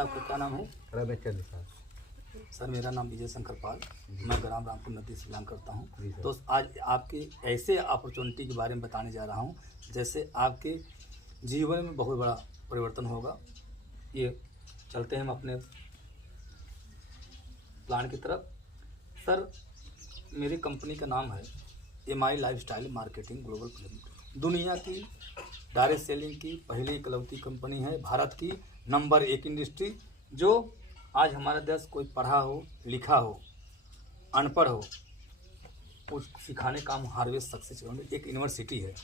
आपका क्या नाम है? रमेश चंद्र सर। सर मेरा नाम विजय शंकर पाल, मैं ग्राम रामपुर नदी से बिलोंग करता हूँ। जी सर। तो आज आपके ऐसे अपॉर्चुनिटी के बारे में बताने जा रहा हूँ जैसे आपके जीवन में बहुत बड़ा परिवर्तन होगा। ये चलते हैं हम अपने प्लान की तरफ। सर मेरी कंपनी का नाम है MI lifestyle marketing global private. दुनिया की डायरेक्ट सेलिंग की पहली इकलौती कंपनी है, भारत की नंबर 1 इंडस्ट्री। जो आज हमारा देश कोई पढ़ा हो, लिखा हो, अनपढ़ हो, उस सिखाने का हम हार्वेस्ट सक्सेस एक यूनिवर्सिटी है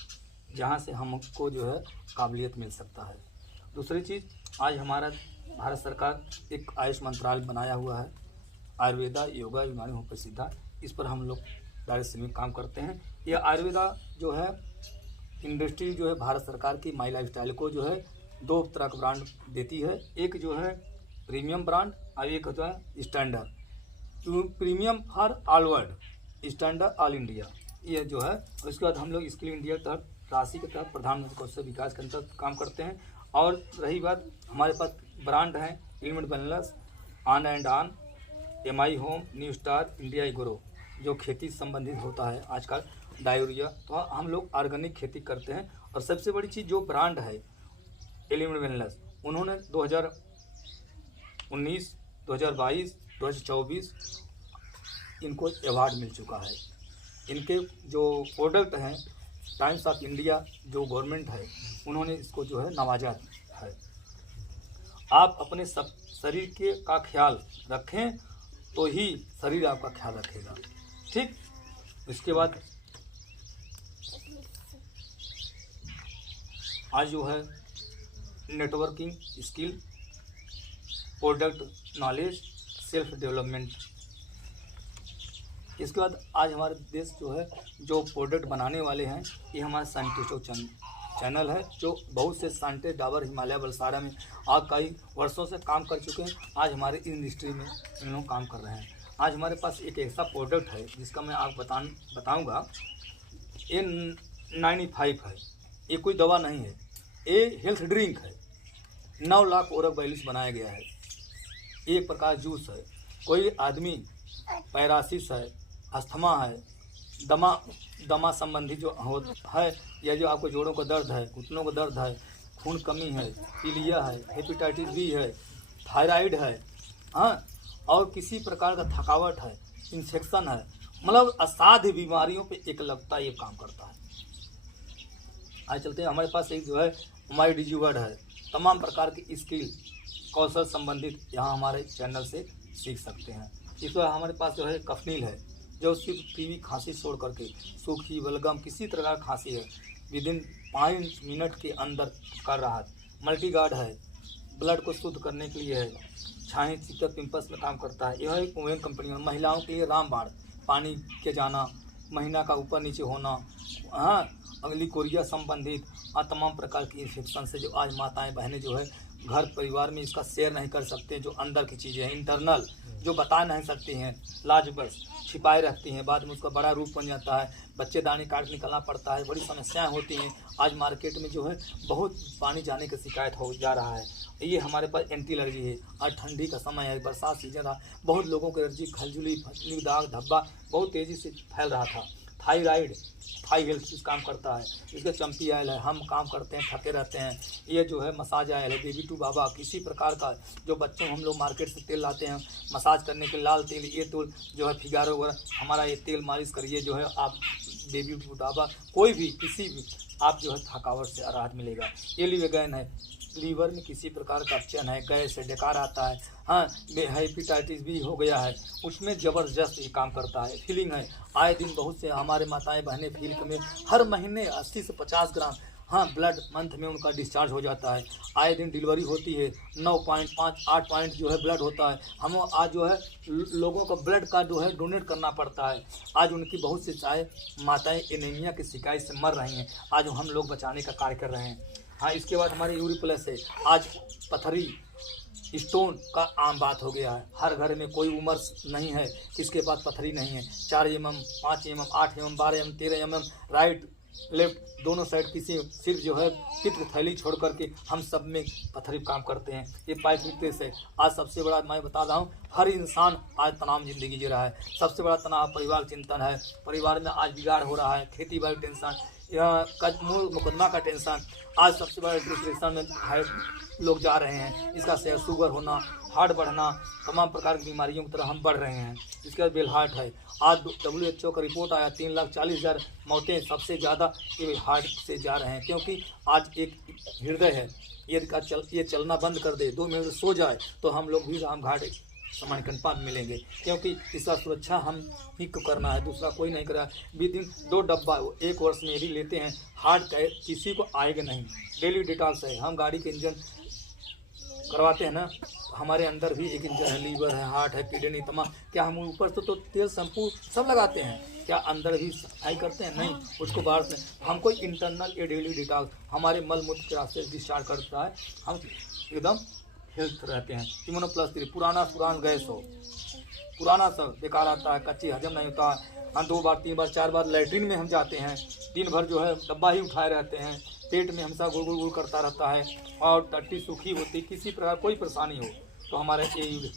जहाँ से हमको जो है काबिलियत मिल सकता है। दूसरी चीज़, आज हमारा भारत सरकार एक आयुष मंत्रालय बनाया हुआ है, आयुर्वेदा, योगा, यूनानी, होम्योपैथी, सिद्धा, इस पर हम लोग डायरेक्ट सेलिंग में काम करते हैं। यह आयुर्वेदा जो है इंडस्ट्री जो है भारत सरकार की माई लाइफस्टाइल को जो है 2 तरह का ब्रांड देती है। एक जो है प्रीमियम ब्रांड और एक होता है standard. Premium for all world, standard all India, ये जो है। और इसके बाद हम लोग स्किल इंडिया के तहत राशि के तहत प्रधानमंत्री कौशल विकास के अंतर्गत काम करते हैं। और रही बात, हमारे पास ब्रांड हैं element wellness, on and on, MI home, new star, India agro, जो खेती संबंधित होता है आजकल, डायरिया। तो हम लोग ऑर्गेनिक खेती करते हैं। और सबसे बड़ी चीज़ जो ब्रांड है एलिमेंट वेलनेस, उन्होंने 2019, 2022, 2024 इनको अवार्ड मिल चुका है। इनके जो प्रोडक्ट हैं, टाइम्स ऑफ इंडिया जो गवर्नमेंट है, उन्होंने इसको जो है नवाजा है। आप अपने सब शरीर के का ख्याल रखें तो ही शरीर आपका ख्याल रखेगा, ठीक। इसके बाद आज जो है networking skill, product knowledge, self development. इसके बाद आज हमारे देश जो है जो प्रोडक्ट बनाने वाले हैं, ये हमारा साइंटिस्टों चैनल है, जो बहुत से साइंटिस्ट डाबर, हिमालय, बलसारा में आज कई वर्षों से काम कर चुके हैं। आज हमारे इंडस्ट्री में इन लोग काम कर रहे हैं। आज हमारे पास एक ऐसा प्रोडक्ट है जिसका मैं आपको बताऊंगा। ये 95 है, ये कोई दवा नहीं है, ये हेल्थ ड्रिंक है। 9 लाख ओरक बैलिस बनाया गया है। एक प्रकार जूस है। कोई आदमी पैरासिस है, अस्थमा है, दमा संबंधी जो है, या जो आपको जोड़ों का दर्द है, घुटनों का दर्द है, खून कमी है, पीलिया है, हेपेटाइटिस बी है, थायराइड है, हाँ, और किसी प्रकार का थकावट है, इन्फेक्शन है, मतलब असाध्य बीमारियों पे एक लगता ये काम करता है। आज चलते हैं, हमारे पास एक जो है माई डिजीवर्ड है। तमाम प्रकार की स्किल कौशल संबंधित यहाँ हमारे चैनल से सीख सकते हैं। इसके बाद हमारे पास जो है कफनील है, जो सिर्फ टीबी खांसी छोड़ करके सूखी, बलगम, किसी तरह का खांसी है, विदिन 5 मिनट के अंदर कर रहा है। मल्टीगार्ड है, ब्लड को शुद्ध करने के लिए है। छाई चिकन पिंपल्स में काम करता है। यह एक वुमेन कंपनी है। महिलाओं के लिए रामबाण, पानी के जाना, महीना का ऊपर नीचे होना, हाँ, अगली कोरिया संबंधित तमाम प्रकार की इन्फेक्शन से जो आज माताएं बहनें जो है घर परिवार में इसका शेयर नहीं कर सकते, जो अंदर की चीज़ें हैं, इंटरनल, जो बता नहीं सकती हैं, लाज बस छिपाए रखती हैं, बाद में उसका बड़ा रूप बन जाता है, बच्चेदानी काट निकलना पड़ता है, बड़ी समस्याएं होती हैं। आज मार्केट में जो है बहुत पानी जाने की शिकायत हो जा रहा है। ये हमारे पास एंटी एलर्जी है। आज ठंडी का समय है, बरसात सीजन रहा, बहुत लोगों को एलर्जी, खलजुली, फटनी, दाग, धब्बा बहुत तेज़ी से फैल रहा था। थायराइड, थाई हेल्थ इस काम करता है। इसका चंपी आयल है, हम काम करते हैं, थके रहते हैं। ये जो है मसाज आयल है, बेबी टू बाबा, किसी प्रकार का जो बच्चों हम लोग मार्केट से तेल लाते हैं मसाज करने के, लाल तेल, ये तो जो है फिगारो वगैरह, हमारा ये तेल मालिश करिए, जो है आप बेबी टू बाबा, कोई भी किसी भी आप जो है थकावट से राहत मिलेगा। ये लिवेगैन है, लीवर में किसी प्रकार का अपचन है, गैस है, डकार आता है, हाँ, हेपेटाइटिस बी हो गया है, उसमें ज़बरदस्त ये काम करता है। फीलिंग है, आए दिन बहुत से हमारे माताएं बहनें फील्ड में हर महीने 80 से 50 ग्राम, हाँ, ब्लड मंथ में उनका डिस्चार्ज हो जाता है। आए दिन डिलीवरी होती है, 9.5 8 पॉइंट जो है ब्लड होता है। हम आज जो है लोगों का ब्लड का जो है डोनेट करना पड़ता है। आज उनकी बहुत सी माताएं एनीमिया की शिकायत से मर रही हैं, आज हम लोग बचाने का कार्य कर रहे हैं। हाँ, इसके बाद हमारे यूरी प्लस है। आज पथरी, स्टोन का आम बात हो गया है। हर घर में कोई उम्र नहीं है किसके पास पथरी नहीं है। 4 mm, 5 mm, 8 mm, 12 mm, 13 mm, right left दोनों साइड किसी सिर्फ जो है पित्त थैली छोड़ करके हम सब में पथरी काम करते हैं। ये पाइप से आज सबसे बड़ा मैं बता रहा हूँ, हर इंसान आज तनाव जिंदगी जी रहा है। सबसे बड़ा तनाव परिवार चिंतन है, परिवार में आज बिगाड़ हो रहा है, खेती बाड़ी टेंशन, मुकदमा का टेंशन, आज सबसे बड़ा डिप्रेशन में है लोग जा रहे हैं। इसका से शुगर होना, हार्ट बढ़ना, तमाम प्रकार की बीमारियों की तरह हम बढ़ रहे हैं। इसके बाद बेलहार्ट है। आज WHO का रिपोर्ट आया 3,40,000 मौतें सबसे ज़्यादा ये हार्ट से जा रहे हैं, क्योंकि आज एक हृदय है, ये चलना बंद कर दे, 2 मिनट सो जाए तो हम लोग भी राम घाट सामान्य कंपा मिलेंगे, क्योंकि इसका सुरक्षा हम ही को करना है, दूसरा कोई नहीं करा। विदिन 2 डब्बा 1 वर्ष में यदि लेते हैं, हार्ट का किसी को आएगा नहीं। डेली डिटॉक्स है, हम गाड़ी के इंजन करवाते हैं ना, हमारे अंदर भी एक इंजन है, लीवर है, हार्ट है, किडनी, तमाम। क्या हम ऊपर तो तेल शैम्पू सब लगाते हैं, क्या अंदर भी सफाई करते हैं? नहीं, उसको बाहर से हमको इंटरनल ये डेली डिटॉक्स हमारे मल मूत्र के रास्ते डिस्चार्ज करता है, हम एकदम हेल्थ रहते हैं। इम्यूनो+3 पुराना गैस हो, पुराना सब बेकार आता है, कच्ची हजम नहीं होता है, हम 2 बार 3 बार 4 बार लैट्रिन में हम जाते हैं, दिन भर जो है डब्बा ही उठाए रहते हैं, पेट में हमेशा गुड़ गुड़ गुड़ करता रहता है और टट्टी सूखी होती, किसी प्रकार कोई परेशानी हो तो हमारे ये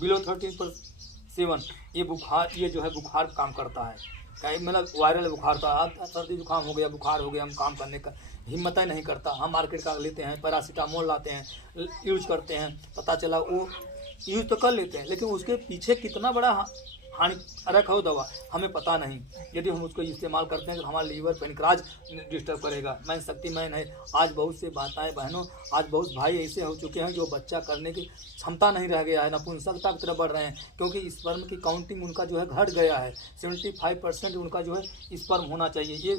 बिलो 13.7 ये बुखार, ये जो है बुखार काम करता है। कहीं मतलब वायरल बुखार था, अब सर्दी जुकाम हो गया, बुखार हो गया, हम काम करने का हिम्मत ही नहीं करता। हम मार्केट का लेते हैं, पैरासीटामोल लाते हैं, यूज करते हैं, पता चला वो यूज तो कर लेते हैं, लेकिन उसके पीछे कितना बड़ा हानिकारक हो दवा हमें पता नहीं। यदि हम उसको इस्तेमाल करते हैं तो हमारा लीवर पेनक्राज डिस्टर्ब करेगा, मैं शक्तिमान है। आज बहुत से माताएं बहनों, आज बहुत भाई ऐसे हो चुके हैं जो बच्चा करने की क्षमता नहीं रह गया है, नपुंसकता की तरफ बढ़ रहे हैं, क्योंकि स्पर्म की काउंटिंग उनका जो है घट गया है। 75% उनका जो है स्पर्म होना चाहिए, ये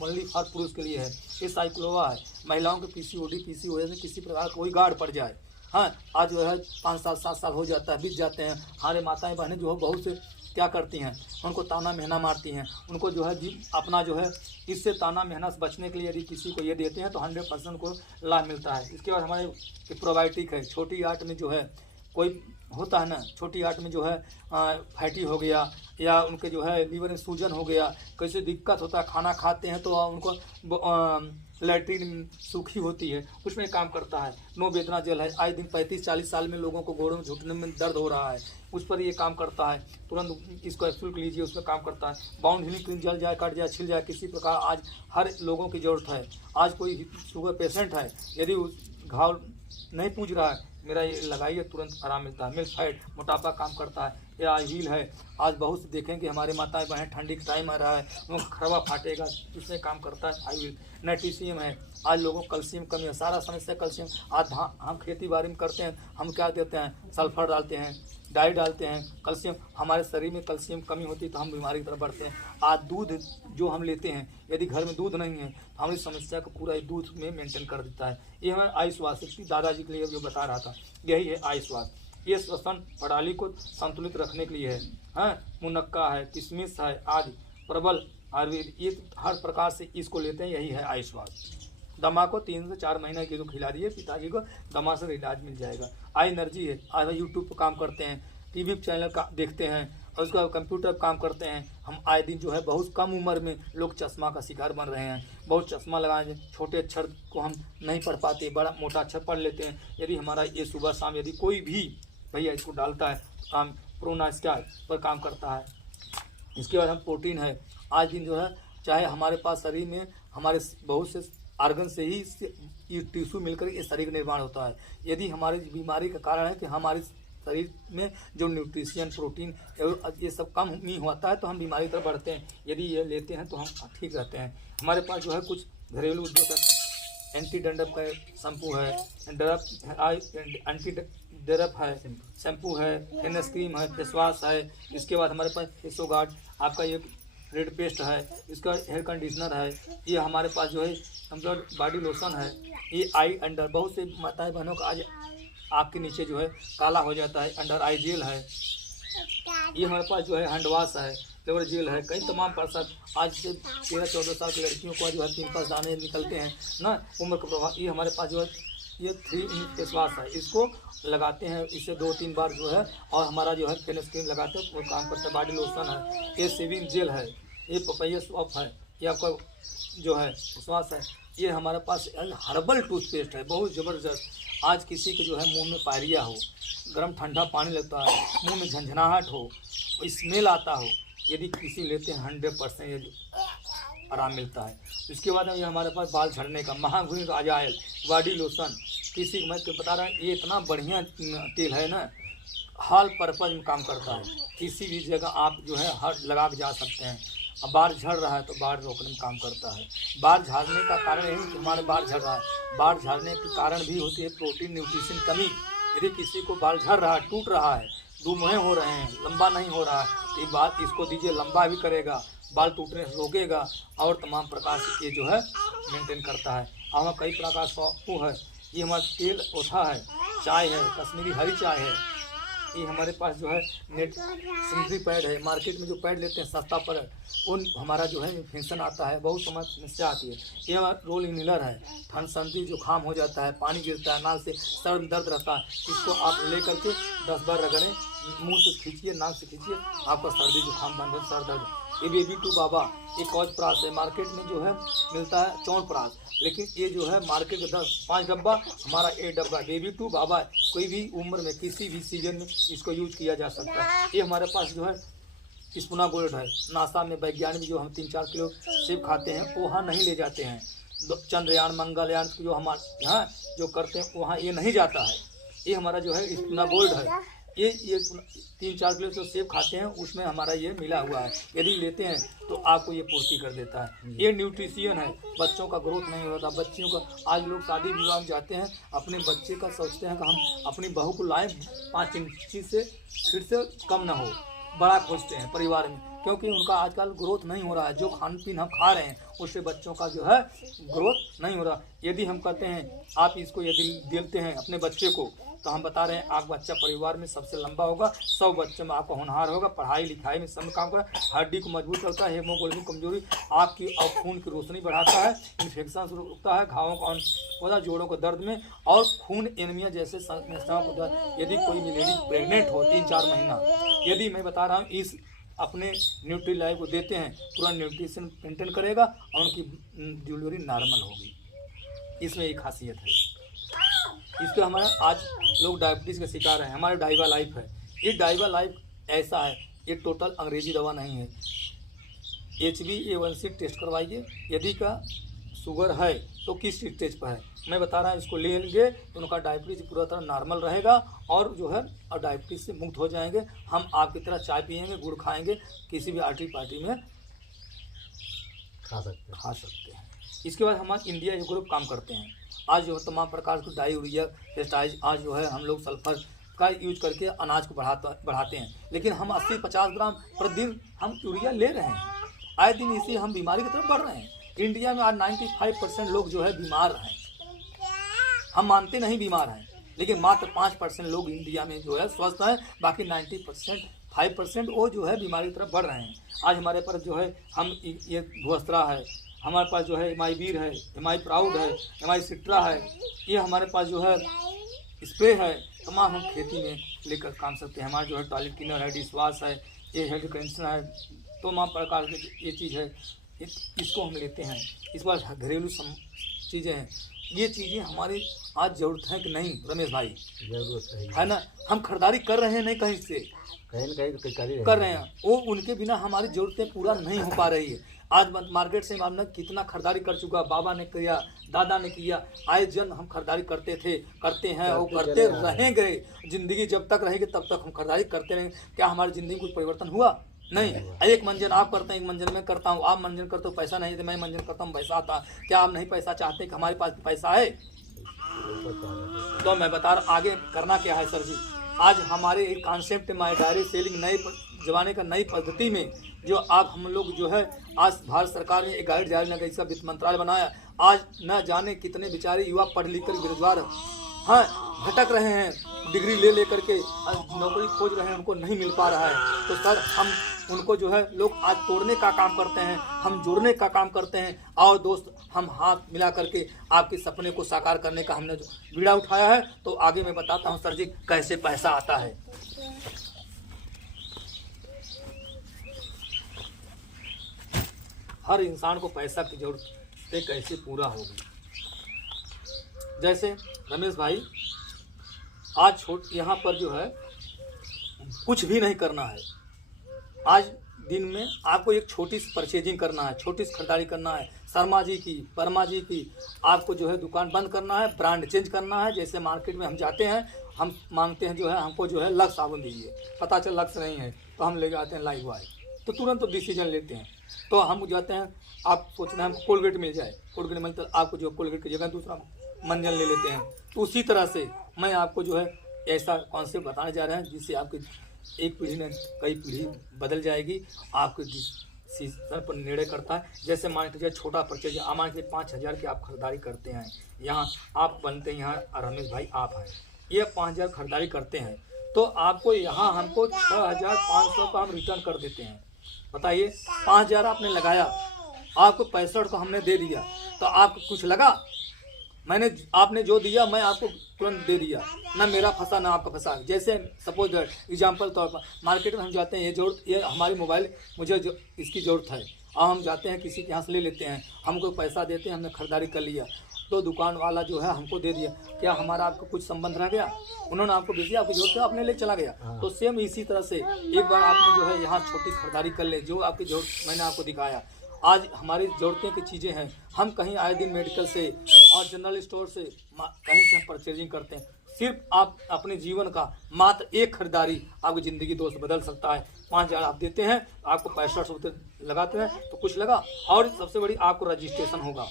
ओनली फॉर पुरुष के लिए है। ये साइक्लोवा है, महिलाओं के PCOD में किसी प्रकार कोई गाढ़ पड़ जाए, हाँ, आज जो है 5 साल 7 साल हो जाता है, बीत जाते हैं। हमारे माताएं बहनें जो है बहुत से क्या करती हैं, उनको ताना मेहना मारती हैं, उनको जो है अपना जो है इससे ताना मेहना से बचने के लिए यदि किसी को ये देते हैं तो 100% को लाभ मिलता है। इसके बाद हमारे प्रोबायोटिक है, छोटी आंत में जो है कोई होता है ना, छोटी आंत में जो है फैटी हो गया या उनके जो है लीवर में सूजन हो गया, कैसे दिक्कत होता है, खाना खाते हैं तो उनको लैट्रिन सूखी होती है, उसमें काम करता है। नो वेदना जेल है, आज दिन 35-40 साल में लोगों को घोड़ों में घुटने में दर्द हो रहा है, उस पर ये काम करता है। तुरंत इसको एक्सुल लीजिए, उसमें काम करता है। बाउंड हीलिंग क्रीम जल जाए, कट जाए, छिल जाए, किसी प्रकार आज हर लोगों की ज़रूरत है। आज कोई शुगर पेशेंट है, यदि उस घाव नहीं पूछ रहा है, मेरा ये लगाइए, तुरंत आराम मिलता है। मिल्क फाइट मोटापा काम करता है। ये आई व्हील है, आज बहुत से देखेंगे हमारे माताएं बहन, ठंडी का टाइम आ रहा है, उनको खरवा फाटेगा, उसमें काम करता है आई व्हील। नेटिशियम है, आज लोगों को कैल्शियम कमी है, सारा समस्या कैल्शियम। आज हम खेती बाड़ी में करते हैं, हम क्या देते हैं, सल्फर डालते हैं, डाई डालते हैं, कैल्शियम, हमारे शरीर में कैल्शियम कमी होती है तो हम बीमारी की तरफ बढ़ते हैं। आज दूध जो हम लेते हैं, यदि घर में दूध नहीं है तो हमारी समस्या को पूरा दूध में मेंटेन कर देता है। ये हमें आयुष्वाद दादाजी के लिए जो बता रहा था, यही है आयुष्वाद। ये श्वसन प्रणाली को संतुलित रखने के लिए है। हाँ, मुनक्का है, किशमिश है, आदि प्रबल आयुर्वेद, ये हर प्रकार से इसको लेते हैं, यही है आयुष्वाद। दमा को 3 से 4 महीने की तो खिला दिए, पिताजी को दमा से इलाज मिल जाएगा। आई एनर्जी है, आज यूट्यूब पर काम करते हैं, टीवी चैनल का देखते हैं और उसका कंप्यूटर पर काम करते हैं। हम आए दिन जो है बहुत कम उम्र में लोग चश्मा का शिकार बन रहे हैं। बहुत चश्मा लगाए, छोटे अक्षर को हम नहीं पढ़ पाते, बड़ा मोटा अक्षर पढ़ लेते हैं। यदि हमारा ये सुबह शाम यदि कोई भी भैया इसको डालता है तो काम प्रोना स्टार पर काम करता है। इसके बाद हम प्रोटीन है, आज दिन जो है चाहे हमारे पास शरीर में हमारे बहुत से आर्गन से ही ये टिश्यू मिलकर ये शरीर का निर्माण होता है। यदि हमारी बीमारी का कारण है कि हमारे शरीर में जो न्यूट्रिशन प्रोटीन ये सब कम नहीं होता है तो हम बीमारी तरफ बढ़ते हैं। यदि ये लेते हैं तो हम ठीक रहते हैं। हमारे पास जो है कुछ घरेलू उद्योग है, एंटी डंडप का शैम्पू है, एंटी डरप है, शैम्पू है, फेनस क्रीम है, फेस वॉश है। इसके बाद हमारे पास फेसो गार्ड, आपका ये रेड पेस्ट है, इसका हेयर कंडीशनर है। ये हमारे पास जो है कंप्लीट बॉडी लोशन है। ये आई अंडर, बहुत से माताएं बहनों का आज आपके नीचे जो है काला हो जाता है, अंडर आई जेल है। ये हमारे पास जो है हैंड वॉश है, फ्लेवर जेल है, कई तमाम प्रसाद। आज से 13-14 साल की लड़कियों को जो है 3 पास दाने निकलते हैं ना, उम्र का प्रभाव। ये हमारे पास जो है ये 3 इन फेस वॉश है, इसको लगाते हैं, इससे 2-3 बार जो है, और हमारा जो है फेस क्रीम लगाते हैं वो काम करता है। बॉडी लोशन है, ये शेविंग जेल है, ये पपैया सॉप है, ये आपका जो है विश्वास है। ये हमारे पास हर्बल टूथपेस्ट है, बहुत ज़बरदस्त। आज किसी के जो है मुंह में पायरिया हो, गर्म ठंडा पानी लगता है, मुंह में झंझनाहट हो, स्मेल आता हो, यदि किसी लेते हैं 100% ये आराम मिलता है। उसके बाद ये हमारे पास बाल झड़ने का महागुणी आयल बॉडी लोशन, किसी को मैं तो बता रहा हूँ, ये इतना बढ़िया तेल है ना, हर पर्पज में काम करता है। किसी भी जगह आप जो है हर लगा के जा सकते हैं। अब बाल झड़ रहा है तो बाल रोकने में काम करता है। बाल झड़ने का कारण यही कि हमारे बाल झड़ रहा है। बाल झड़ने के कारण भी होती है प्रोटीन न्यूट्रिशन कमी। यदि किसी को बाल झड़ रहा है, टूट रहा है, दुमुहे हो रहे हैं, लंबा नहीं हो रहा है, ये बात इसको दीजिए, लंबा भी करेगा, बाल टूटने से रोकेगा और तमाम प्रकार से ये जो है मेंटेन करता है। हमारा कई प्रकार शैम्पू है, ये हमारा तेल ओथा है, चाय है, कश्मीरी हरी चाय है, ये हमारे पास जो है नेट सैनिटरी पैड है। मार्केट में जो पैड लेते हैं सस्ता पर उन हमारा जो है इन्फेक्शन आता है, बहुत समस्या आती है। ये हमारा रोल इनहेलर है, ठंड सर्दी जुकाम हो जाता है, पानी गिरता है, नाक से सर में दर्द रहता है, इसको आप ले करके 10 बार रगड़ें, मुंह से खींचिए, नाक से खींचिए, आपका सर्दी जुकाम बंद है, सर दर्द। ये बेबी टू बाबा एक कॉजप्रास है, मार्केट में जो है मिलता है च्यवनप्राश, लेकिन ये जो है मार्केट में 5 डब्बा, हमारा 1 डब्बा बेबी टू बाबा है। कोई भी उम्र में किसी भी सीजन में इसको यूज किया जा सकता है। ये हमारे पास जो है स्पूना गोल्ड है। नासा में वैज्ञानिक जो हम 3-4 किलो सेब खाते हैं वहाँ नहीं ले जाते हैं, चंद्रयान मंगलयान जो हमारे यहाँ जो करते हैं वहाँ ये नहीं जाता है। ये हमारा जो है स्पूना गोल्ड है। ये 3-4 किलो जो सेब खाते हैं उसमें हमारा ये मिला हुआ है, यदि लेते हैं तो आपको ये पूर्ति कर देता है। ये न्यूट्रिशियन है, बच्चों का ग्रोथ नहीं होता, बच्चियों का। आज लोग शादी विवाह में जाते हैं, अपने बच्चे का सोचते हैं कि हम अपनी बहू को लाएं 5 इंची से फिर से कम ना हो, बड़ा खोजते हैं परिवार में, क्योंकि उनका आजकल ग्रोथ नहीं हो रहा है। जो खान पीन हम खा रहे हैं उससे बच्चों का जो है ग्रोथ नहीं हो रहा। यदि हम कहते हैं आप इसको यदि देते हैं अपने बच्चे को, तो हम बता रहे हैं आपका बच्चा परिवार में सबसे लंबा होगा, 100 बच्चों में आपका होनहार होगा, पढ़ाई लिखाई में सब काम करेगा, हड्डी को मजबूत करता है, हेमोग्लोबिन कमजोरी आपकी और खून की रोशनी बढ़ाता है, इन्फेक्शन से रोकता है, घावों का होता है, जोड़ों को दर्द में और खून एनीमिया जैसे समस्याओं को दर्द। यदि कोई लेडी प्रेग्नेंट हो 3-4 महीना, यदि मैं बता रहा हूँ इस अपने न्यूट्री लाइफ को देते हैं, पूरा न्यूट्रिशन मेंटेन करेगा और उनकी डिलीवरी नॉर्मल होगी। इसमें एक खासियत है। इसके हमारा आज लोग डायबिटीज़ का शिकार हैं, हमारा डाइवा लाइफ है। ये डाइवा लाइफ ऐसा है, ये टोटल अंग्रेजी दवा नहीं है। HbA1c टेस्ट करवाइए, यदि का शुगर है तो किस स्टेज पर है मैं बता रहा हूँ, इसको ले लेंगे तो उनका डायबिटीज़ पूरा तरह नॉर्मल रहेगा और जो है और डायबिटीज़ से मुक्त हो जाएंगे। हम आपकी तरह चाय पियेंगे, गुड़ खाएंगे, किसी भी आर्टी पार्टी में खा सकते हैं। इसके बाद हम इंडिया जो ग्रुप काम करते हैं, आज जो तमाम प्रकार के डाई यूरिया पेस्टाइड, आज जो है हम लोग सल्फर का यूज करके अनाज को बढ़ाते हैं, लेकिन हम 80-50 ग्राम प्रतिदिन हम यूरिया ले रहे हैं। आए दिन इसे हम बीमारी की तरफ बढ़ रहे हैं। इंडिया में आज 95% लोग जो है बीमार हैं। हम मानते नहीं बीमार हैं, लेकिन मात्र 5% लोग इंडिया में जो है स्वस्थ हैं, बाकी 5% वो जो है बीमारी की तरफ बढ़ रहे हैं। आज हमारे पास जो है हम ये भुवस्त्रा है, हमारे पास जो है एमआई वीर है, एमआई प्राउड है, एमआई सिट्रा है, ये हमारे पास जो है स्प्रे है, तमाम हम खेती में लेकर काम सकते हैं। हमारा जो है टॉयलेट क्लीनर है, डिश वॉश है, ये हेल्थ कंडीशनर है, तमाम प्रकार की ये चीज़ है, इसको हम लेते हैं। इस बार घरेलू चीज़ें हैं, ये चीज़ें हमारी आज ज़रूरत है कि नहीं रमेश भाई? ज़रूरत है ना। हम खरीदारी कर रहे हैं नहीं कहीं से, कहीं न कहीं कर रहे हैं, वो उनके बिना हमारी ज़रूरतें पूरा नहीं हो पा रही है। आज मार्केट से हमने कितना खरीदारी कर चुका, बाबा ने किया, दादा ने किया, आए जन हम खरीदारी करते थे, करते हैं और करते रहेंगे। ज़िंदगी जब तक रहेगी तब तक हम खरीदारी करते रहेंगे। क्या हमारी ज़िंदगी कुछ परिवर्तन हुआ? नहीं। एक मंजन आप करते हैं, एक मंजन मैं करता हूँ, आप मंजन करते हो, पैसा नहीं तो मैं मंजन करता हूँ, पैसा आता। क्या आप नहीं पैसा चाहते कि हमारे पास पैसा है? तो मैं बता रहा आगे करना क्या है सर जी। आज हमारे एक कॉन्सेप्ट माई डायरेक्ट सेलिंग नए जमाने का नई पद्धति में जो आप हम लोग जो है आज भारत सरकार ने एक गाइड जारी न इसका वित्त मंत्रालय बनाया। आज न जाने कितने बेचारे युवा पढ़ लिख कर बेरोजगार हाँ भटक रहे हैं, डिग्री ले लेकर के नौकरी खोज रहे हैं, उनको नहीं मिल पा रहा है। तो सर हम उनको जो है लोग आज तोड़ने का काम करते हैं, हम जोड़ने का काम करते हैं। और दोस्त हम हाथ मिला करके आपके सपने को साकार करने का हमने जो बीड़ा उठाया है, तो आगे मैं बताता हूँ सर जी कैसे पैसा आता है। हर इंसान को पैसा की जरूरत कैसे पूरा होगी। जैसे रमेश भाई आज यहाँ पर जो है कुछ भी नहीं करना है। आज दिन में आपको एक छोटी सी परचेजिंग करना है, छोटी सी खरीदारी करना है, शर्मा जी की, वर्मा जी की, आपको जो है दुकान बंद करना है, ब्रांड चेंज करना है। जैसे मार्केट में हम जाते हैं, हम मांगते हैं जो है हमको जो है लक्स साबुन दीजिए, पता चल लक्स नहीं है तो हम ले जाते हैं लाइव बॉय, तो तुरंत तो डिसीजन लेते हैं। तो हम जाते हैं, आप सोचते हैं हमको कोलगेट मिल जाए, कोलगेट मिलता है आपको जो कोलगेट की जगह दूसरा मंजन ले लेते हैं। तो उसी तरह से मैं आपको जो है ऐसा कॉन्सेप्ट बताने जा रहे हैं जिससे आपकी एक पीढ़ी ने कई पीढ़ी बदल जाएगी। आपके सीजन पर निर्णय करता है। जैसे मान लीजिए छोटा परचेज, मान लीजिए 5,000 की आप खरीदारी करते हैं, यहाँ आप बनते हैं, यहाँ रमेश भाई आप हैं, ये 5,000 खरीदारी करते हैं, तो आपको यहाँ हमको 6,500 का हम रिटर्न कर देते हैं। बताइए 5,000 आपने लगाया, आपको 65 को हमने दे दिया, तो आपको कुछ लगा? मैंने आपने जो दिया मैं आपको तुरंत दे दिया, ना मेरा फंसा ना आपका फंसा। जैसे सपोज एग्जाम्पल तौर पर मार्केट में हम जाते हैं, ये हमारी मोबाइल मुझे जो इसकी ज़रूरत है, और हम जाते हैं किसी के यहाँ से ले लेते हैं, हमको पैसा देते हैं, हमने खरीदारी कर लिया, तो दुकान वाला जो है हमको दे दिया, क्या हमारा आपको कुछ संबंध रह गया? उन्होंने आपको भेजा, आपको जरूरत है, आपने ले चला गया। तो सेम इसी तरह से एक बार आपने जो है यहाँ छोटी खरीदारी कर ले, जो आपकी जरूरत मैंने आपको दिखाया। आज हमारी ज़रूरतें की चीज़ें हैं, हम कहीं आए दिन मेडिकल से और जनरल स्टोर से कहीं से हम परचेजिंग करते हैं। सिर्फ आप अपने जीवन का मात्र एक खरीदारी आपकी ज़िंदगी दोस्त बदल सकता है। 5,000 आप देते हैं, आपको 65 रुपये लगाते हैं तो कुछ लगा। और सबसे बड़ी आपको रजिस्ट्रेशन होगा,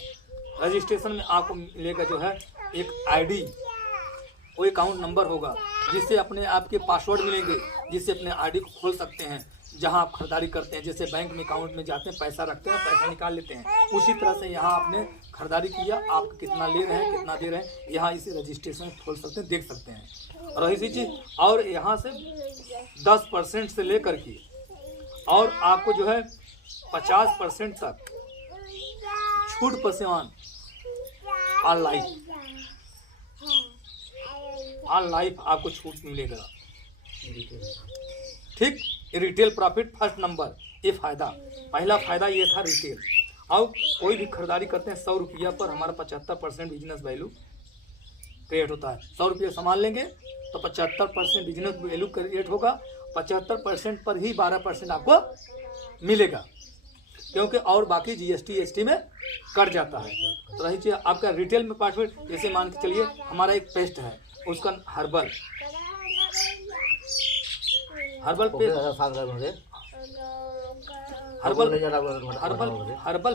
रजिस्ट्रेशन में आपको मिलेगा जो है एक आईडी, वो अकाउंट नंबर होगा, जिससे अपने आपके पासवर्ड मिलेंगे, जिससे अपने आईडी को खोल सकते हैं जहां आप खरीदारी करते हैं। जैसे बैंक में अकाउंट में जाते हैं, पैसा रखते हैं, पैसा निकाल लेते हैं, उसी तरह से यहाँ आपने खरीदारी किया, आप कितना ले रहे हैं, कितना दे रहे हैं, यहाँ इसे रजिस्ट्रेशन खोल सकते हैं, देख सकते हैं। और इसी चीज़, और यहाँ से 10% से लेकर के और आपको जो है 50% तक छूट पर सेवान ऑन लाइफ आपको छूट मिलेगा। ठीक, रिटेल प्रॉफिट फर्स्ट नंबर, ये फायदा, पहला फायदा ये था रिटेल। और कोई भी खरीदारी करते हैं 100 रुपया पर हमारा 75% बिजनेस वैल्यू क्रिएट होता है। 100 रुपया सामान लेंगे तो 75% बिजनेस वैल्यू क्रिएट होगा, 75% पर ही 12% आपको मिलेगा, क्योंकि और बाकी GST ST में कट जाता है। तो रही चीज आपका रिटेल में प्रॉफिट, जैसे मान के चलिए हमारा एक पेस्ट है, उसका हर्बल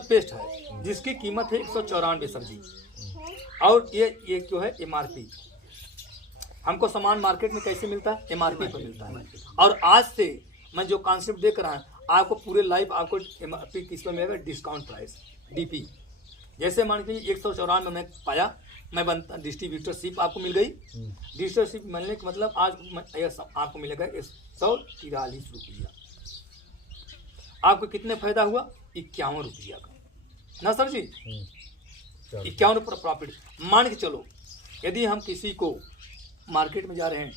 पेस्ट है, जिसकी कीमत है 194 सर जी। और ये जो है MRP, हमको सामान मार्केट में कैसे मिलता है? MRP पर मिलता है। और आज से मैं जो कॉन्सेप्ट देख रहा हूँ, आपको पूरे लाइफ आपको MRP किस पर मिलेगा? Discount price, DP। जैसे मान के 194 में मैं पाया, मैं बनता डिस्ट्रीब्यूटरशिप आपको मिल गई। डिस्ट्रीब्यूटरशिप मिलने का मतलब आज आपको मिलेगा 143 रुपया। आपको कितने फायदा हुआ? 51 रुपया का ना सर जी, 51 रुपये प्रॉफिट। मान के चलो यदि हम किसी को मार्केट में जा रहे हैं,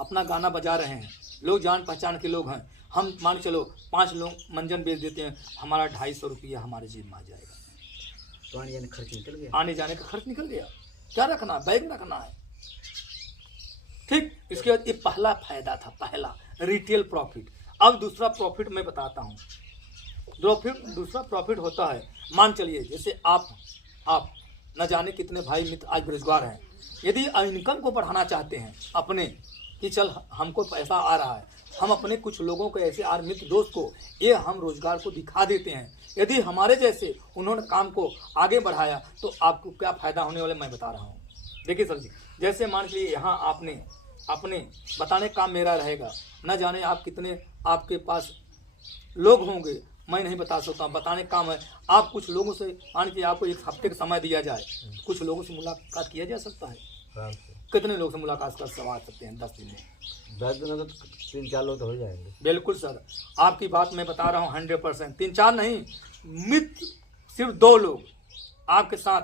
अपना गाना बजा रहे हैं, लोग जान पहचान के लोग हैं, हम मान के चलो 5 लोग मंजन बेच देते हैं, हमारा 250 रुपया हमारे जेब में आ जाएगा। तो आने जाने खर्च निकल गया, आने जाने का खर्च निकल गया। क्या रखना है? बैग रखना है। ठीक, इसके बाद ये पहला फायदा था, पहला रिटेल प्रॉफिट। अब दूसरा प्रॉफिट मैं बताता हूँ। दूसरा प्रॉफिट होता है, मान चलिए जैसे आप न जाने कितने भाई मित्र आज बेरोजगार हैं, यदि इनकम को बढ़ाना चाहते हैं अपने, कि चल हमको पैसा आ रहा है, हम अपने कुछ लोगों को ऐसे आर मित्र दोस्त को ये हम रोजगार को दिखा देते हैं, यदि हमारे जैसे उन्होंने काम को आगे बढ़ाया तो आपको क्या फायदा होने वाला मैं बता रहा हूँ। देखिए सर जी, जैसे मान लीजिए यहाँ आपने अपने बताने काम मेरा रहेगा, न जाने आप कितने आपके पास लोग होंगे, मैं नहीं बता सकता, बताने काम है। आप कुछ लोगों से मान के आपको 1 हफ्ते का समय दिया जाए, कुछ लोगों से मुलाकात किया जा सकता है। कितने लोग से मुलाकात कर सकते हैं 10 दिन में? 10 दिन में तो 3-4 लोग तो हो जाएंगे। बिल्कुल सर, आपकी बात मैं बता रहा हूँ 100%। 3-4 नहीं, मित्र सिर्फ 2 लोग आपके साथ,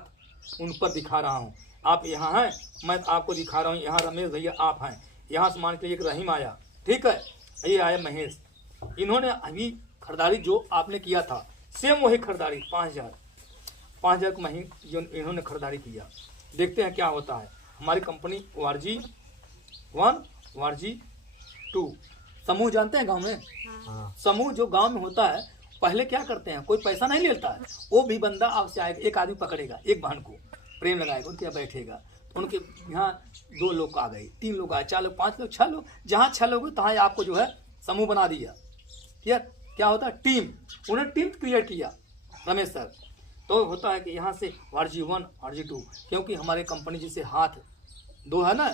उन पर दिखा रहा हूँ। आप यहाँ हैं, मैं आपको दिखा रहा हूँ, यहाँ रमेश भैया आप हैं, यहाँ से मान के एक रहीम आया, ठीक है, ये आया महेश। इन्होंने अभी खरीदारी जो आपने किया था सेम वही खरीदारी 5,000 को महीने जो इन्होंने खरीदारी किया। देखते हैं क्या होता है। हमारी कंपनी ORG1 ORG2 समूह जानते हैं गांव में? हाँ। समूह जो गांव में होता है पहले क्या करते हैं, कोई पैसा नहीं लेता है, वो भी बंदा आपसे आएगा, एक आदमी पकड़ेगा एक बहन को, प्रेम लगाएगा, उनके यहाँ बैठेगा, तो उनके यहाँ 2 लोग आ गए, 3 लोग आए, 4 लोग, 5 लोग, 6 लोग, जहाँ 6 लोग तहाँ आपको जो है समूह बना दिया। ठीक, क्या होता है टीम, उन्हें टीम क्रिएट किया रमेश सर। तो होता है कि यहाँ से ORG1 ORG2, क्योंकि हमारे कंपनी जैसे हाथ 2 है ना,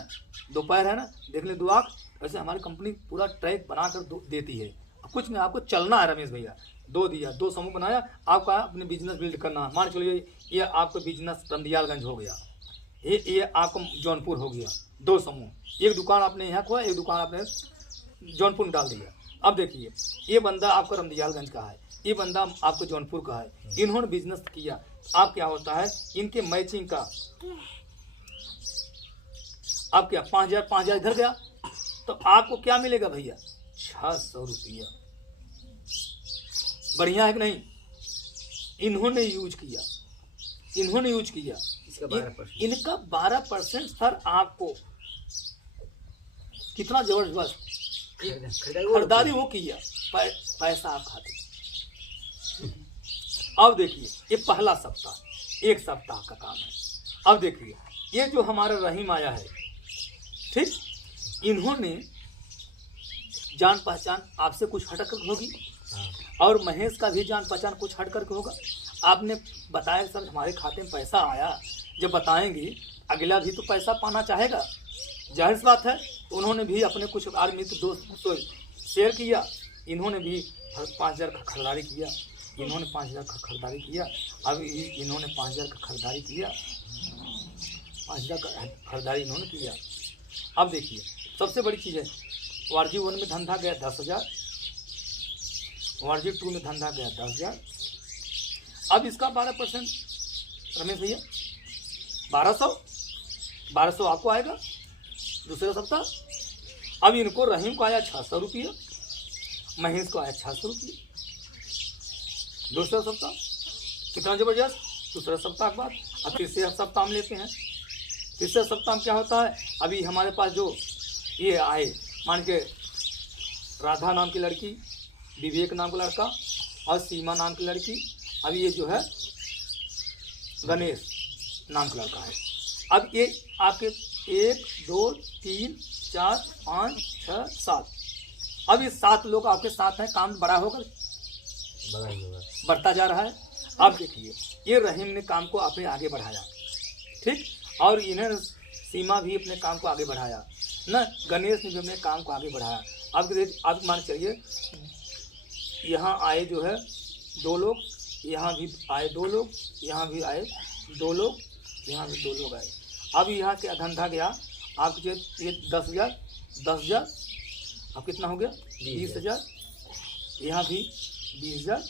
2 पैर है ना, देख ले 2 आँख, वैसे हमारी कंपनी पूरा ट्रैक बनाकर देती है। कुछ नहीं, आपको चलना है रमेश भैया। 2 दिया, 2 समूह बनाया, आपका अपने बिजनेस बिल्ड करना है। मान चलिए ये आपका बिजनेस रमदियालगंज हो गया, ये आपका जौनपुर हो गया, 2 समूह, एक दुकान आपने यहाँ खोला, एक दुकान आपने जौनपुर में डाल दिया। अब देखिए ये बंदा आपका रमदियालगंज का है, ये बंदा आपको जौनपुर का है, इन्होंने बिजनेस किया। आप क्या होता है इनके मैचिंग का, आप क्या 5,000 इधर गया, तो आपको क्या मिलेगा भैया 600 रुपया। बढ़िया है कि नहीं? इन्होंने यूज किया, इनका 12% सर आपको कितना जबरदस्त खरीदारी वो किया, पैसा आप खाते। अब देखिए ये पहला सप्ताह, 1 सप्ताह का काम है। अब देखिए ये जो हमारा रहीम आया है, ठीक, इन्होंने जान पहचान आपसे कुछ हटकर होगी, और महेश का भी जान पहचान कुछ हट करके होगा। आपने बताया सर हमारे खाते में पैसा आया, जब बताएंगे अगला भी तो पैसा पाना चाहेगा, जाहिर सी बात है। उन्होंने भी अपने कुछ मित्र दोस्त को शेयर किया, इन्होंने भी 5,000 का खरीदारी किया, इन्होंने 5,000 का खरीदारी किया, अब इन्होंने 5,000 का खरीदारी किया, 5,000 का खरीदारी इन्होंने किया। अब देखिए सबसे बड़ी चीज़ है, ORG1 में धंधा गया 10,000, ORG2 में धंधा गया 10,000। अब इसका 12% रमेश भैया 1200 आपको आएगा दूसरे सप्ताह। अब इनको रहीम को आया 600 रुपया, महेश को आया 600 रुपया दूसरा सप्ताह। कितना जबरदस्त। दूसरा सप्ताह के बाद अब तीसरे सप्ताह में लेते हैं। तीसरे सप्ताह में क्या होता है, अभी हमारे पास जो ये आए, मान के राधा नाम की लड़की, विवेक नाम का लड़का और सीमा नाम की लड़की, अब ये जो है गणेश नाम का लड़का है। अब ये आपके 1 2 3 4 5 6 7, अब ये 7 लोग आपके साथ हैं, काम बड़ा होकर बढ़ता जा रहा है। अब देखिए ये रहीम ने काम को अपने आगे बढ़ाया, ठीक, और इन्हें सीमा भी अपने काम को आगे बढ़ाया ना, गणेश ने भी अपने काम को आगे बढ़ाया। अब मान चलिए यहाँ आए जो है 2 लोग, यहाँ भी आए 2 लोग, यहाँ भी आए 2 लोग, यहाँ भी 2 लोग आए। अब यहाँ क्या धंधा गया आपके ये 10,000 अब कितना हो गया 20,000, यहाँ भी 20,000,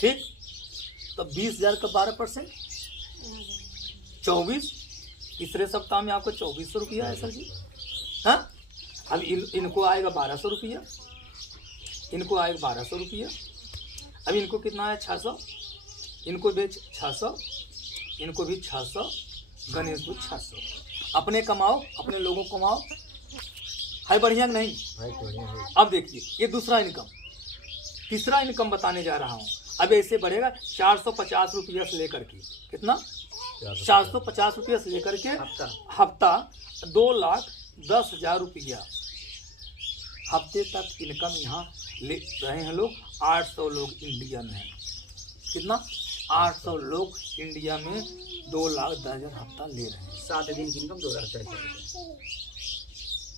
ठीक। तो 20,000 का 12% 24। तीसरे सप्ताह में आपको 2,400 रुपया है सर जी। हाँ, अब इनको आएगा 1,200 रुपया, इनको आएगा 1,200 रुपया। अब इनको कितना है 600, इनको भी 600, इनको भी 600, गणेश को 600। अपने कमाओ, अपने लोगों को कमाओ, है बढ़िया नहीं? अब देखिए ये दूसरा इनकम, तीसरा इनकम बताने जा रहा हूँ। अब ऐसे बढ़ेगा 450 रुपया से लेकर के कितना 450 रुपया से लेकर के हफ्ता 2,10,000 रुपया हफ्ते तक इनकम यहाँ ले रहे हैं लोग। 800 लोग इंडिया में हैं। कितना 800 लोग इंडिया में 2,10,000 हफ्ता ले रहे हैं। 7 दिन की इनकम 2,40,000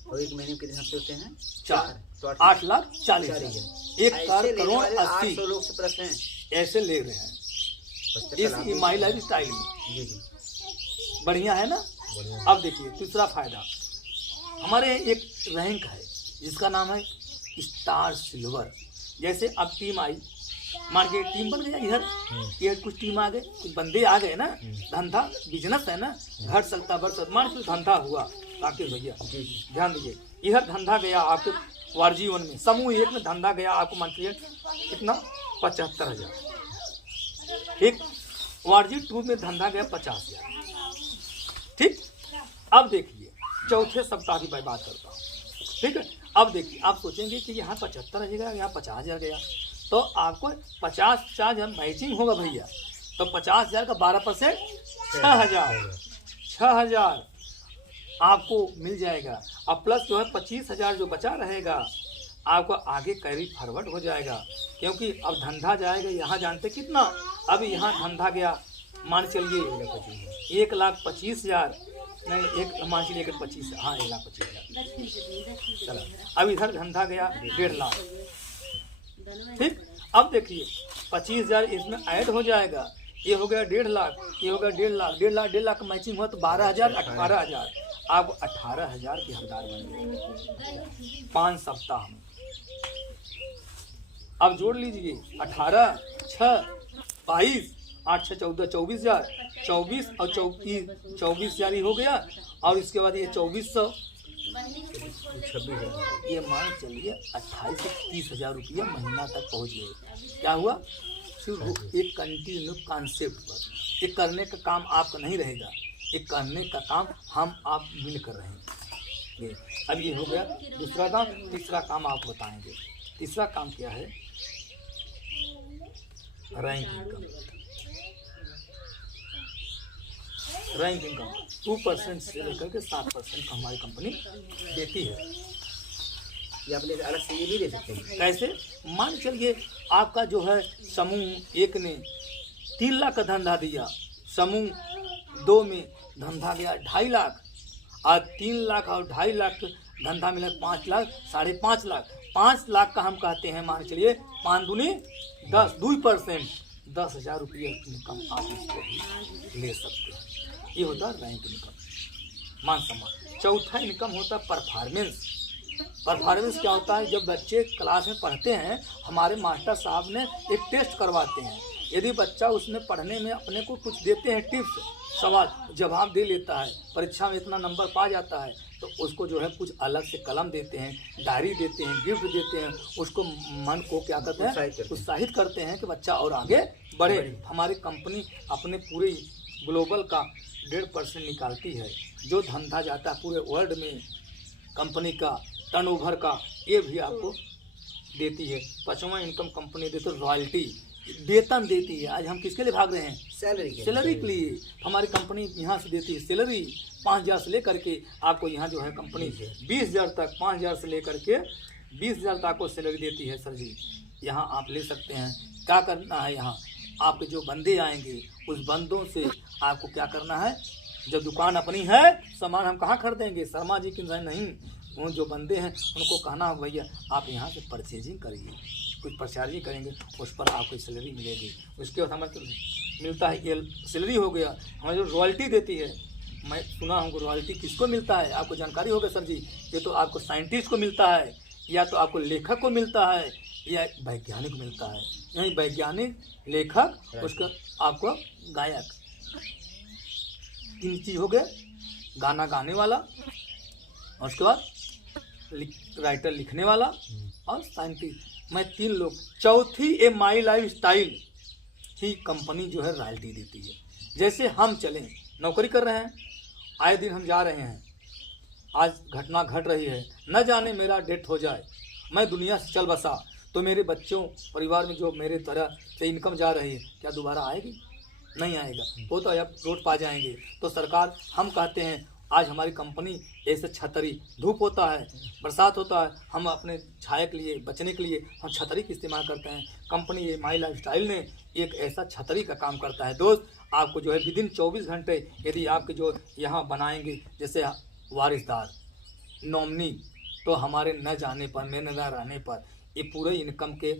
और 1 महीने में कितने हफ्ते होते हैं 4, तो 8,40,000। 1,80,00,000 800 लोग से प्लस हैं, ऐसे ले रहे हैं इस माई लाइफ स्टाइल में। जी जी, बढ़िया है ना। अब देखिए तीसरा फायदा, हमारे एक रैंक है जिसका नाम है स्टार सिल्वर। जैसे अब टीम आई, मान के टीम बन गया, इधर ये कुछ टीम आ गए, कुछ बंदे आ गए ना, धंधा बिजनेस है ना, घट सकता बढ़ सकता। मान के धंधा हुआ राकेश भैया, ध्यान दीजिए, इधर धंधा गया आपके ORG1 में, समूह 1 में धंधा गया आपको, मान लीजिए कितना 75,000। ठीक, वार्जित 2 में धंधा गया 50,000। ठीक, अब देखिए चौथे सप्ताह की मैं बात करता हूँ। ठीक है, अब देखिए आप सोचेंगे कि यहाँ 75,000 गया, यहाँ 50,000 गया, तो आपको 50,000 मैचिंग होगा भैया, तो 50,000 का 12% 6,000 आपको मिल जाएगा। अब प्लस जो है 25,000 जो बचा रहेगा आपको आगे कैरी फॉरवर्ड हो जाएगा, क्योंकि अब धंधा जाएगा यहाँ जानते कितना, अब यहाँ धंधा गया मान चलिए 1,25,000, नहीं एक मान चलिए 1,25,000, हाँ 1,25,000। चलो अब इधर धंधा गया 1.5 लाख। ठीक, अब देखिए 25,000 इसमें ऐड हो जाएगा, ये हो गया 1.5 लाख, ये हो गया 1.5 लाख, 1.5 लाख मैचिंग हुआ तो 12,000 18,000, आप 18,000 के हकदार बन गए 5 सप्ताह में। अब जोड़ लीजिए 18 6 22 8 6 14 24,000, 24 और 24,000 ही हो गया, और इसके बाद ये 2400 26,000, ये मान चलिए 28 से 30,000 रुपया महीना तक पहुंच गए। क्या हुआ, सिर्फ एक कंटिन्यू कॉन्सेप्ट पर, एक करने का काम आपका नहीं रहेगा, एक करने का काम हम आप मिल कर रहेंगे। अब ये हो गया दूसरा काम। तीसरा काम आप बताएंगे, तीसरा काम क्या है, रैंक इनकम। रैंक इनकम 2% से लेकर के 7% हमारी कंपनी देती है। ये आप अलग से ये भी ले सकते हैं। कैसे, मान चलिए आपका जो है समूह 1 ने 3 लाख का धंधा दिया, समूह 2 में धंधा गया 2.5 लाख, और 3 लाख और 2.5 लाख धंधा मिला 5 लाख, 5.5 लाख। 5 लाख का हम कहते हैं, मान चलिए 5 दूनी 10, 2% 10,000 रुपये इनकम आप इसको भी ले सकते हैं। ये होता है रैंक इनकम, मान सम्मान। चौथा इनकम होता है परफॉर्मेंस। परफॉर्मेंस क्या होता है, जब बच्चे क्लास में पढ़ते हैं, हमारे मास्टर साहब ने एक टेस्ट करवाते हैं, यदि बच्चा उसमें पढ़ने में अपने को कुछ देते हैं टिप्स, सवाल जवाब दे लेता है, परीक्षा में इतना नंबर पा जाता है, तो उसको जो है कुछ अलग से कलम देते हैं, डायरी देते हैं, गिफ्ट देते हैं, उसको मन को क्या कहते हैं, उत्साहित करते हैं कि बच्चा और आगे बढ़े। हमारी कंपनी अपने पूरे ग्लोबल का 1.5% निकालती है, जो धंधा जाता है पूरे वर्ल्ड में कंपनी का टर्नओवर का, ये भी आपको देती है। 5वां इनकम कंपनी देती है रॉयल्टी, वेतन देती है। आज हम किसके लिए भाग रहे हैं, सैलरी के लिए। हमारी कंपनी यहाँ से देती है सैलरी 5,000 से लेकर के आपको यहाँ जो है कंपनी 20,000 तक, 5,000 से लेकर के 20,000 तक आपको सैलरी देती है। सर जी यहाँ आप ले सकते हैं। क्या करना है, यहाँ आपके जो बंदे आएंगे उस बंदों से आपको क्या करना है, जब दुकान अपनी है सामान हम कहाँ खरीदेंगे, शर्मा जी की नहीं, उन जो बंदे हैं उनको कहना है भैया आप यहाँ से परचेजिंग करिए, कुछ परचेजिंग करेंगे उस पर आपको सैलरी मिलेगी। उसके बाद हमें मिलता है ये सैलरी हो गया। हमें जो रॉयल्टी देती है, मैं सुना हूँ रॉयल्टी किसको मिलता है, आपको जानकारी होगा सर जी। ये तो आपको साइंटिस्ट को मिलता है, या तो आपको लेखक को मिलता है, या वैज्ञानिक मिलता है। यानी वैज्ञानिक, लेखक, उसका आपको गायक, 3 चीज़ हो गए, गाना गाने वाला, और उसके बाद राइटर लिखने वाला, और साइंटिस्ट। मैं 3 लोग। चौथी ए माई लाइफ स्टाइल ही कंपनी जो है रॉयल्टी देती है। जैसे हम चलें, नौकरी कर रहे हैं, आए दिन हम जा रहे हैं, आज घटना घट रही है, न जाने मेरा डेथ हो जाए, मैं दुनिया से चल बसा, तो मेरे बच्चों परिवार में जो मेरे तरह से इनकम जा रही है क्या दोबारा आएगी, नहीं आएगा, वो तो अब रोड पा जाएंगे। तो सरकार, हम कहते हैं आज हमारी कंपनी ऐसे छतरी, धूप होता है, बरसात होता है, हम अपने छाया के लिए बचने के लिए हम छतरी का इस्तेमाल करते हैं। कंपनी ये माई लाइफ स्टाइल ने एक ऐसा छतरी का काम करता है। दोस्त आपको जो है विदिन 24 घंटे यदि आपके जो यहाँ बनाएंगे जैसे वारिसदार, नॉमिनी, तो हमारे न जाने पर, मेरे न रहने पर ये पूरे इनकम के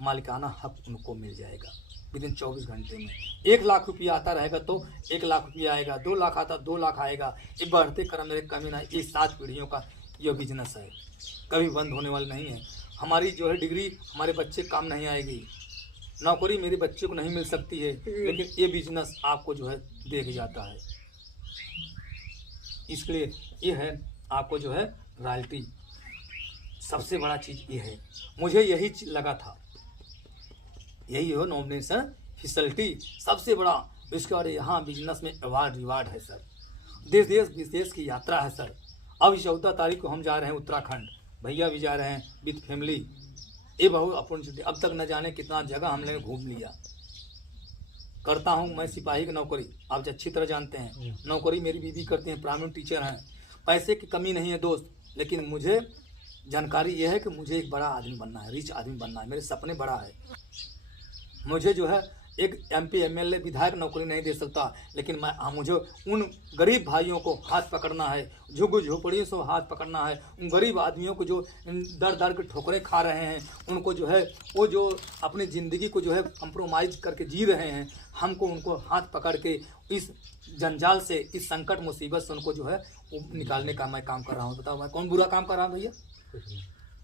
मालिकाना हक उनको मिल जाएगा विदिन 24 घंटे में। 1 लाख रुपया आता रहेगा तो 1 लाख रुपया आएगा, 2 लाख आता 2 लाख आएगा। ये बढ़ते क्रम में कमी ना, ये 7 पीढ़ियों का ये बिजनेस है, कभी बंद होने वाली नहीं है। हमारी जो है डिग्री हमारे बच्चे काम नहीं आएगी, नौकरी मेरे बच्चे को नहीं मिल सकती है, लेकिन ये बिजनेस आपको जो है दे के जाता है। इसलिए ये है आपको जो है रॉयल्टी, सबसे बड़ा चीज़ ये है। मुझे यही लगा था, यही हो नॉमिनेशन फैसिलिटी सबसे बड़ा। इसके बाद यहाँ बिजनेस में अवार्ड रिवार्ड है सर, देश देश विदेश की यात्रा है सर। अब 14 तारीख को हम जा रहे हैं उत्तराखंड, भैया भी जा रहे हैं विद फैमिली। ये बहुत अपॉर्चुनिटी, अब तक न जाने कितना जगह हमने घूम लिया। करता हूँ मैं सिपाही की नौकरी, आप अच्छी तरह जानते हैं। नौकरी मेरी बीवी करती हैं, प्राइमरी टीचर हैं। पैसे की कमी नहीं है दोस्त, लेकिन मुझे जानकारी ये है कि मुझे एक बड़ा आदमी बनना है, रिच आदमी बनना है। मेरे सपने बड़ा है। मुझे जो है एक MP MLA विधायक नौकरी नहीं दे सकता, लेकिन मुझे उन गरीब भाइयों को हाथ पकड़ना है, झुग्गी झोपड़ियों से हाथ पकड़ना है। उन गरीब आदमियों को जो दर दर के ठोकरें खा रहे हैं, उनको जो है वो जो अपनी ज़िंदगी को जो है कंप्रोमाइज़ करके जी रहे हैं, हमको उनको हाथ पकड़ के इस जंजाल से, इस संकट मुसीबत से उनको जो है वो निकालने का मैं काम कर रहा हूँ। बताओ मैं कौन बुरा काम कर रहा हूँ भैया?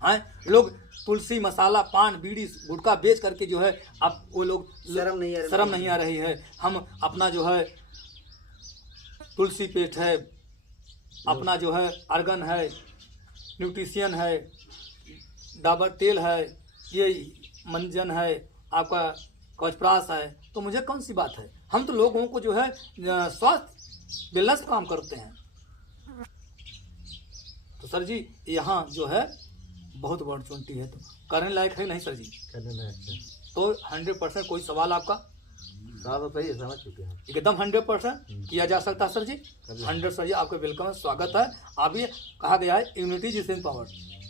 हैं लोग तुलसी मसाला पान बीड़ी गुटखा बेच करके जो है अब वो लोग शर्म नहीं आ रही है। हम अपना जो है तुलसी पेस्ट है, अपना जो है अर्गन है, न्यूट्रिशियन है, डाबर तेल है, ये मंजन है, आपका कवचप्राश है, तो मुझे कौन सी बात है? हम तो लोगों को जो है स्वास्थ्य वेलनेस काम करते हैं। तो सर जी यहाँ जो है बहुत अपॉर्चुनिटी है, तो करने लायक है नहीं सर जी? करने लायक है तो 100%। कोई सवाल आपका? साहब बताइए, समझ चुके हैं एकदम 100% किया जा सकता है सर जी। 100 सर जी, आपका वेलकम है, स्वागत है। आप ये कहा गया है यूनिटी इज इन पावर।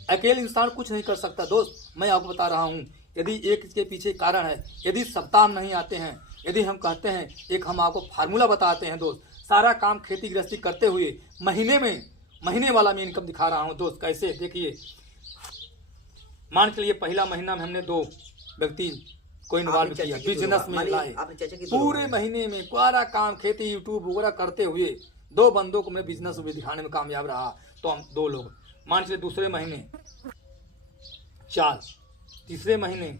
अकेले इंसान कुछ नहीं कर सकता दोस्त, मैं आपको बता रहा हूँ। यदि एक इसके पीछे कारण है, यदि सप्ताह नहीं आते हैं, यदि हम कहते हैं, एक हम आपको फार्मूला बताते हैं दोस्त, सारा काम खेती गृहस्थी करते हुए महीने वाला मैं इनकम दिखा रहा हूँ दोस्त। कैसे? देखिए, मान के लिए पहला महीना में हमने 2 व्यक्ति को इन्वॉल्व किया, बिजनेस में लाए। पूरे महीने में सारा काम खेती यूट्यूब वगैरह करते हुए 2 बंदों को मैं बिजनेस में दिखाने में कामयाब रहा, तो हम 2 लोग। मान के लिए दूसरे महीने 4, तीसरे महीने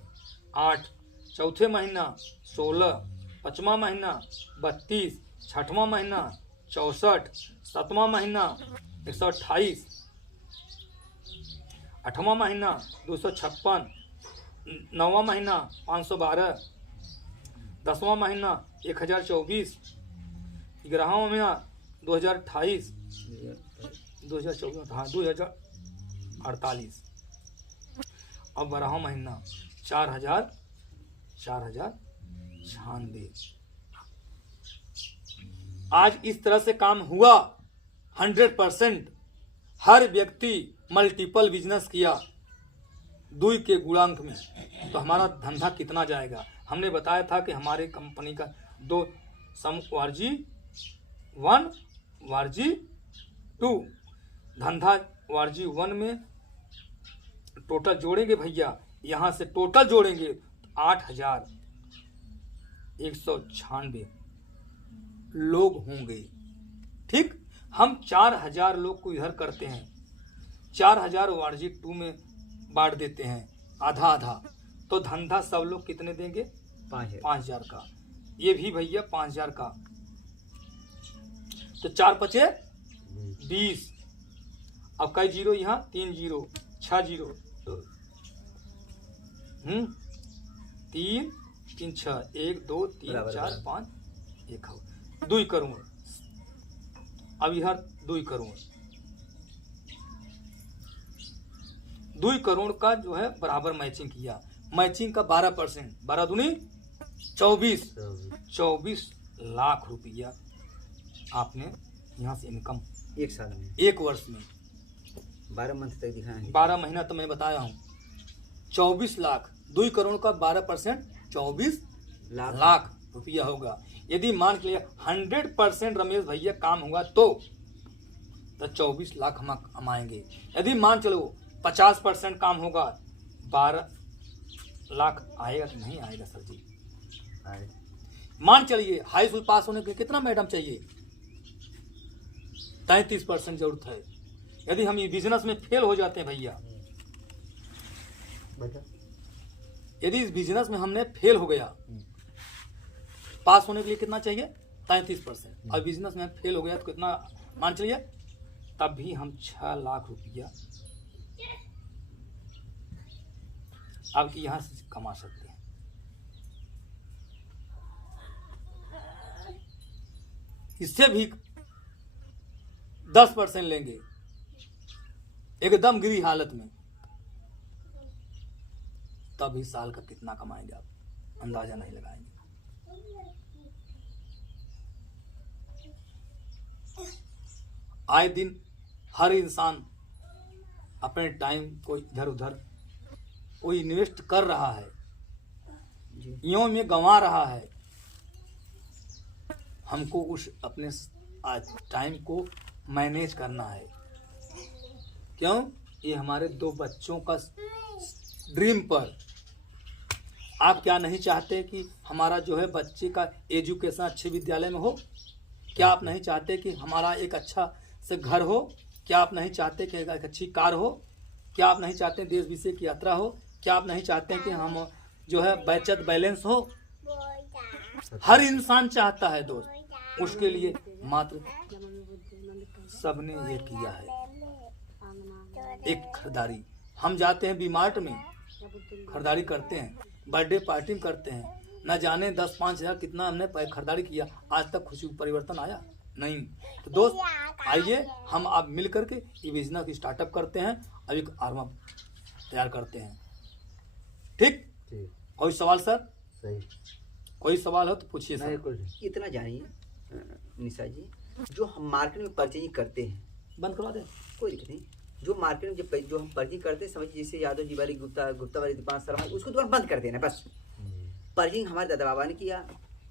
8, चौथे महीना 16, 5वां महीना 32, 6वां महीना 64, 7वां महीना 128, 8वां महीना 256, 9वां महीना 512, 10वां महीना 1024, 11वां महीना 2028, 2024 हाँ 2048, और 12वां महीना 4096। आज इस तरह से काम हुआ 100%। हर व्यक्ति मल्टीपल बिजनेस किया 2 के गुणांक में, तो हमारा धंधा कितना जाएगा? हमने बताया था कि हमारे कंपनी का 2 सम वार्जी 1 वार्जी 2 धंधा वार्जी 1 में टोटल जोड़ेंगे भैया, यहाँ से टोटल जोड़ेंगे 8196 लोग होंगे। ठीक, हम 4000 लोग को इधर करते हैं, 4000 वार्जी 2 में बांट देते हैं, आधा आधा, तो धंधा सब लोग कितने देंगे? 5000 का। ये भी भैया 5000 का, तो 4 पचे 20। अब कई जीरो यहाँ? 3 जीरो, 6 जीरो, 3 3 6 1 2 3 4 5 1 2 करोड़। अब इधर 2 करोड़, 2 करोड़ का जो है बराबर मैचिंग किया। मैचिंग का 12%, 12 दूनी 24 लाख रुपया आपने यहाँ से इनकम 1 साल में, 1 वर्ष में 12 मंथ तक दिखाएंगे। 12 महीना तो मैं बताया हूँ, 24 लाख। 2 करोड़ का 12% 24 लाख रुपया होगा। यदि मान के लिए 100% रमेश भैया काम होगा तो 24 लाख हम कमाएंगे। यदि मान चलो 50% काम होगा, 12 लाख आएगा कि नहीं आएगा सर जी? मान चलिए हाई स्कूल पास होने के लिए कितना मैडम चाहिए? 33% जरूरत है। यदि हम ये बिजनेस में फेल हो जाते हैं भैया, यदि इस बिजनेस में हमने फेल हो गया, पास होने के लिए कितना चाहिए? 33%। और बिजनेस में फेल हो गया तो कितना मान चलिए? तब भी हम 6 लाख रुपया अब यहाँ से कमा सकते हैं। इससे भी 10% लेंगे एकदम गिरी हालत में, तभी साल का कितना कमाएंगे आप अंदाजा नहीं लगाएंगे। आए दिन हर इंसान अपने टाइम को इधर उधर कोई इन्वेस्ट कर रहा है, यूं में गंवा रहा है। हमको उस अपने टाइम को मैनेज करना है। क्यों? ये हमारे 2 बच्चों का ड्रीम पर। आप क्या नहीं चाहते कि हमारा जो है बच्चे का एजुकेशन अच्छे विद्यालय में हो? क्या आप नहीं चाहते कि हमारा एक अच्छा से घर हो? क्या आप नहीं चाहते कि एक अच्छी कार हो? क्या आप नहीं चाहते देश विदेश की यात्रा हो? क्या आप नहीं चाहते कि हम जो है बचत बैलेंस हो? हर इंसान चाहता है दोस्त। उसके लिए मात्र सबने ये किया है एक खरीदारी। हम जाते हैं वी-मार्ट में खरीदारी करते हैं, बर्थडे पार्टी में करते हैं, न जाने 10-5 हज़ार कितना हमने खरीदारी किया, आज तक खुशी परिवर्तन आया नहीं। तो दोस्त आइए हम आप मिल करके ये बिजनेस स्टार्टअप करते हैं, अब एक आर्मा तैयार करते हैं। ठीक? कोई सवाल सर? सही। कोई सवाल हो तो पूछिए सर। इतना जानिए निशा जी, जो हम मार्केट में परचेजिंग करते हैं, बंद करवा दें, कोई दिक्कत नहीं। जो मार्केट में जो हम परचेजिंग करते हैं, समझिए जैसे यादव जी वाली गुप्ता वाली दुकान, शर्मा, उसको दुकान बंद कर देना बस। परचेजिंग हमारे दादा बाबा ने किया,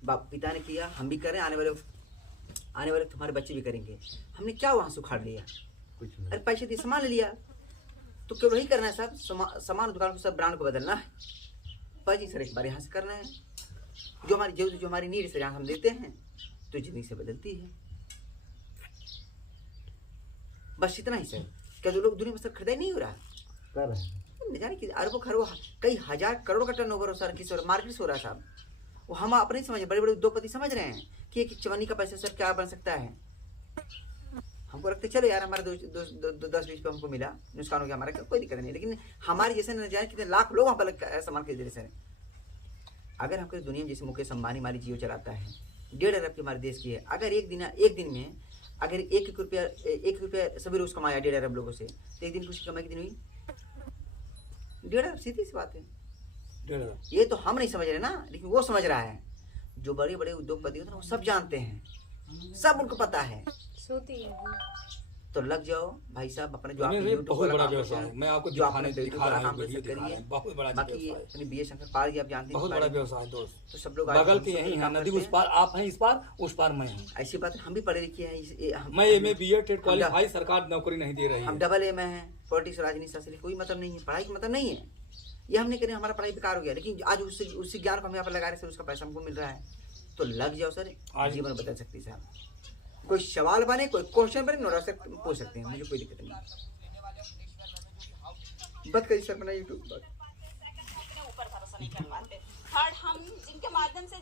पिता ने किया, हम भी करें, आने वाले तुम्हारे बच्चे भी करेंगे। हमने क्या वहाँ से उखाड़ लिया? कुछ नहीं। अरे पैसे दिए, सामान ले लिया, तो केवल वही करना है साहब। सामान दुकान को सब ब्रांड को बदलना है। परचेजिंग सर एक बार यहाँ से करना है। जो हमारी नीड से हम देते हैं तो जिंदगी से बदलती है। बस इतना ही सर। क्या जो लोग दुनिया में सर खरीदारी नहीं हो रहा कर रहे हैं, न जाने कि अरबों खरबों कई हजार करोड़ का टर्नओवर हो सर, किस मार्केट से हो रहा है साहब। वो हम अपने समझ, बड़े बड़े उद्योगपति समझ रहे हैं कि एक चवन्नी का पैसा सर क्या बन सकता है। हमको लगता है चलो यार हमारा 10-20 पे हमको मिला, नुकसान हो गया हमारा, कोई दिक्कत नहीं। लेकिन हमारे जैसे न जाने कितने लाख लोग वहाँ पर सामान खरीद रहे सर। अगर हमको दुनिया में जैसे मुकेश अंबानी हमारी जियो चलाता है, 1.5 अरब की हमारे देश की है। अगर एक दिन में अगर एक रुपया सभी रोज कमाया 1.5 अरब लोगों से, तो एक दिन कुछ कमाई कितनी हुई? 1.5 अरब। सीधी सी बात है। 1.5 अरब। ये तो हम नहीं समझ रहे ना, लेकिन वो समझ रहा है। जो बड़े बड़े उद्योगपति होते हैं वो सब जानते हैं, सब उनको पता है। तो लग जाओ भाई साहब अपने जो आपने बहुत बड़ा व्यवसाय है। मैं आपको दिखाने दिखा रहा हूं, वीडियो दिखा रहा हूं, बहुत बड़ा बाकी अपने बी एस शंकर पाल जी आप जानते हैं, बहुत बड़ा व्यवसाय दोस्त। तो सब लोग बगल के यही है, नदी उस पार आप हैं, इस पार उस पार मैं हूं। ऐसी बात हम भी पढ़े लिखे हैं। मैं एमए बीए टेट क्वालिफाई, सरकार नौकरी नहीं दे रही है। हम डबल ए में हैं, पॉलिटिक्स राजनीति शास्त्र, कोई मतलब नहीं है, पढ़ाई का मतलब नहीं है। ये हमने करें हमारा पढ़ाई बेकार हो गया, लेकिन आज उसी ज्ञान को हम यहाँ पर लगा रहे सर, उसका पैसा हमको मिल रहा है। तो लग जाओ सर, जीवन बदल सकती है साहब। कोई सवाल बने, कोई क्वेश्चन बने, नोरा से पूछ सकते हैं, मुझे कोई दिक्कत नहीं। बात करिए सर, अपना यूट्यूब पर। ऊपर भरोसा नहीं कर पाते। थर्ड, हम जिनके माध्यम से